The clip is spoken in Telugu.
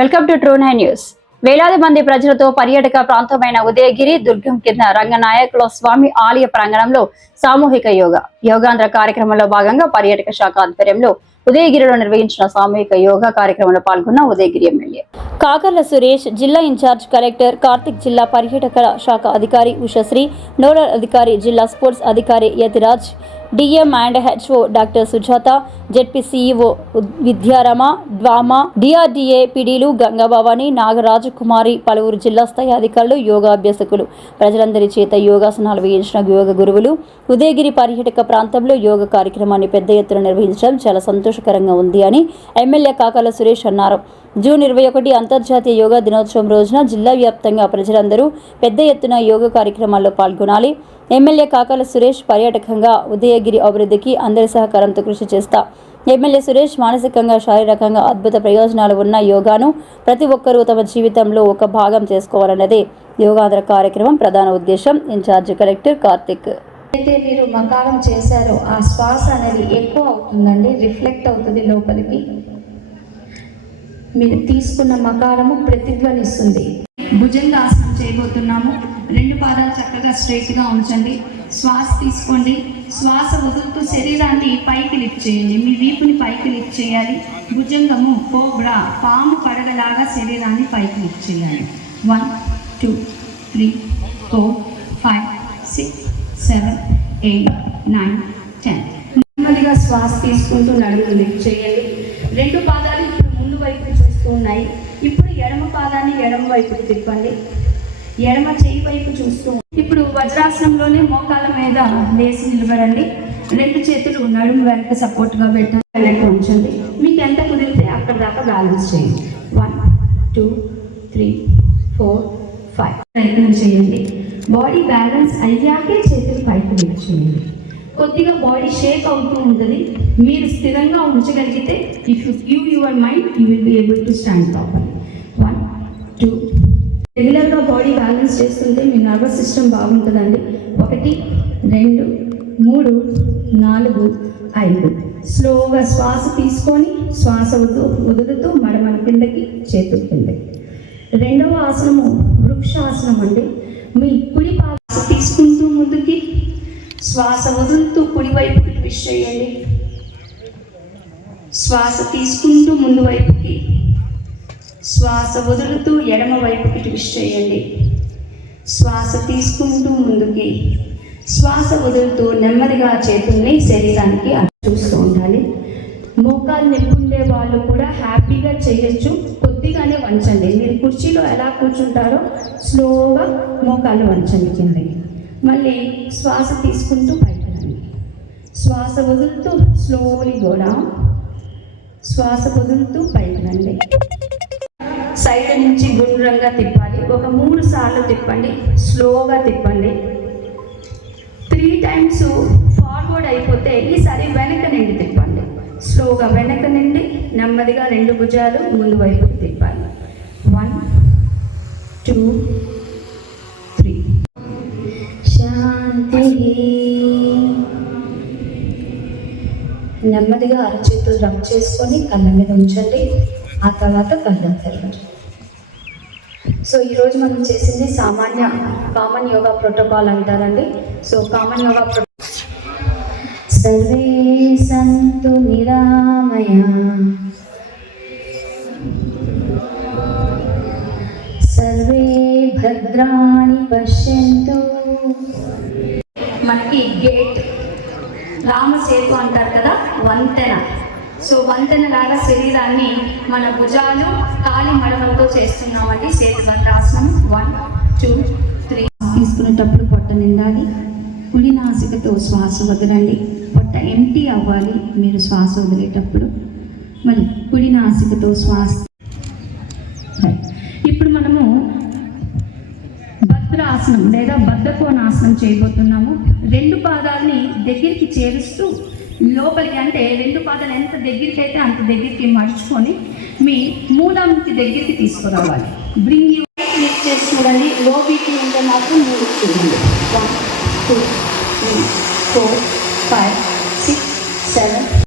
Welcome to true 9 news. వేలాది మంది ప్రజలతో పర్యాటక ప్రాంతమైన ఉదయగిరి దుర్గం కింద రంగనాయకుల స్వామి ఆలయ ప్రాంగణంలో సామూహిక యోగాంధ్ర కార్యక్రమంలో భాగంగా పర్యాటక శాఖ ఆధ్వర్యంలో ఉదయగిరిలో నిర్వహించిన సామూహిక యోగా కార్యక్రమంలో పాల్గొన్న ఉదయగిరి ఎమ్మెల్యే కాకర్ల సురేష్, జిల్లా ఇన్ఛార్జ్ కలెక్టర్ కార్తిక్, జిల్లా పర్యాటక శాఖ అధికారి ఉషశ్రీ, నోడల్ అధికారి జిల్లా స్పోర్ట్స్ అధికారి Yathiraj, DM and HO doctor Sujatha, ZP CEO Vidyarama, DWAMA, DRDA పిడీలు గంగాభవాని, నాగరాజ్ కుమారి, పలువురు జిల్లా స్థాయి అధికారులు, యోగా అభ్యాసకులు, ప్రజలందరి చేత యోగాసనాలు వేయించిన యోగ గురువులు. ఉదయగిరి పర్యాటక ప్రాంతంలో యోగ కార్యక్రమాన్ని పెద్ద ఎత్తున నిర్వహించడం చాలా సంతోషకరంగా ఉంది అని ఎమ్మెల్యే కాకర్ల సురేష్ అన్నారు. జూన్ 21 అంతర్జాతీయ యోగా దినోత్సవం రోజున జిల్లా వ్యాప్తంగా ప్రజలందరూ పెద్ద ఎత్తున యోగా కార్యక్రమాల్లో పాల్గొనాలి. ఎమ్మెల్యే కాకర్ల సురేష్ పర్యాటకంగా ఉదయగిరి అభివృద్ధికి అందరి సహకారంతో కృషి చేస్తా. ఎమ్మెల్యే సురేష్ మానసికంగా, శారీరకంగా అద్భుత ప్రయోజనాలు ఉన్న యోగాను ప్రతి ఒక్కరూ తమ జీవితంలో ఒక భాగం చేసుకోవాలన్నదే యోగాంధ్ర కార్యక్రమం ప్రధాన ఉద్దేశం. In charge collector Karthik. అయితే మీరు మకారం చేశారో ఆ శ్వాస అనేది ఎక్కువ అవుతుందండి, రిఫ్లెక్ట్ అవుతుంది లోపలికి. మీరు తీసుకున్న మకారము ప్రతిధ్వనిస్తుంది. భుజంగాసనం చేయబోతున్నాము. 2 పాదాలు చక్కగా స్ట్రైట్గా ఉంచండి. శ్వాస తీసుకోండి. శ్వాస వదులుతూ శరీరాన్ని పైకి లిఫ్ట్ చేయండి. మీ వీపుని పైకి లిఫ్ట్ చేయాలి. భుజంగము కోబ్రా, పాము పడగలాగా శరీరాన్ని పైకి లిఫ్ట్ చేయాలి. 1 2 3 4 5 6 7 8 9 10. నెమ్మదిగా శ్వాస తీసుకుంటూ నడుము లిఫ్ట్ చేయండి. 2 పాదాలు ఇప్పుడు ముందు వైపు చూస్తూ ఉన్నాయి. ఇప్పుడు ఎడమ పాదాన్ని ఎడమ వైపుకి తిప్పండి. ఎడమ చేయి వైపు చూస్తూ ఇప్పుడు వజ్రాసనంలోనే మోకాళ్ళ మీద లేచి నిలబడండి. 2 చేతులు నడుము వెనక సపోర్ట్గా పెట్టండి. ఉంచండి. మీకు ఎంత కుదిరితే అక్కడ దాకా బ్యాలెన్స్ చేయండి. 1 2 3 4 5 ప్రయత్నం చేయండి. బాడీ బ్యాలెన్స్ అయ్యాకే చేతులు పైకి లిఫ్ట్ చేయండి. కొద్దిగా బాడీ షేక్ అవుతూ ఉంటుంది. మీరు స్థిరంగా ఉంచగలిగితే if you give your mind you will be able to stand proper. 1 2 రెగ్యులర్గా బాడీ బ్యాలెన్స్ చేస్తుంటే మీ నర్వస్ సిస్టమ్ బాగుంటుందండి. 1 2 3 4 5 స్లోగా శ్వాస తీసుకొని శ్వాస వదులుతూ మడమల కిందకి చేతుల కిందకి. 2వ ఆసనము వృక్షాసనం అండి. మీ కుడి పాద తీసుకుంటూ ముందుకి, శ్వాస వదులుతూ కుడి వైపుకి ట్విస్ట్ చేయండి. శ్వాస తీసుకుంటూ ముందు వైపుకి, శ్వాస వదులుతూ ఎడమ వైపుకి ట్విస్ట్ చేయండి. శ్వాస తీసుకుంటూ ముందుకి, శ్వాస వదులుతూ నెమ్మదిగా చేతుల్ని శరీరానికి చూస్తూ ఉండాలి. మోకాలు నొప్పుండే వాళ్ళు కూడా హ్యాపీగా చేయొచ్చు. కొద్దిగానే వంచండి. మీరు కుర్చీలో ఎలా కూర్చుంటారో స్లోగా మోకాలు వంచండి కిందకి. మళ్ళీ శ్వాస తీసుకుంటూ పైకి రండి. శ్వాస వదులుతూ స్లోలీ కూడా శ్వాస వదులుతూ పైకి రండి. సైడ్ నుంచి గుండ్రంగా తిప్పాలి. ఒక 3 సార్లు తిప్పండి. స్లోగా తిప్పండి. 3 టైమ్స్ ఫార్వర్డ్ అయిపోతే ఈసారి వెనక నుండి తిప్పండి. స్లోగా వెనక నుండి నెమ్మదిగా 2 భుజాలు ముందు వైపుకి తిప్పాలి. 1 2 3 శాంతి. నెమ్మదిగా అరచేతులు రబ్ చేసుకొని కళ్ళ మీద ఉంచండి. ఆ తర్వాత కళ్ళను తెరవండి. సో ఈరోజు మనం చేసింది కామన్ యోగా ప్రోటోకాల్ అంటారండి. సో కామన్ యోగా సర్వే సంతు నిరామయ సర్వే భద్రాణి పశ్యంతు. మనకి గేట్ రామసేతు అంటారు కదా, వంతెన. సో వంతెన లాగా శరీరాన్ని మన భుజాలు కాలి మడమలతో చేస్తున్నామండి సేతుబంధాసనం. 1 2 3. తీసుకునేటప్పుడు పొట్ట నిండాలి. కుడి నాసికతో శ్వాస వదలండి. పొట్ట ఎంటీ అవ్వాలి మీరు శ్వాస వదిలేటప్పుడు. మళ్ళీ కుడి నాసికతో శ్వాస. ఇప్పుడు మనము భద్రాసనం లేదా బద్ధకోణాసనం చేయబోతున్నాము. 2 పాదాలని దగ్గరికి చేరుస్తూ లోపలికి, అంటే 2 పాదాలు ఎంత దగ్గరికి అయితే అంత దగ్గరికి మడుచుకొని మీ మూలానికి దగ్గరికి తీసుకురావాలి. బ్రింగ్ యూ లిఫ్ట్ చేసి చూడండి. లో బీపీ ఉంటే మాత్రం 3 చూడండి. 1 2 3 4 5 6 7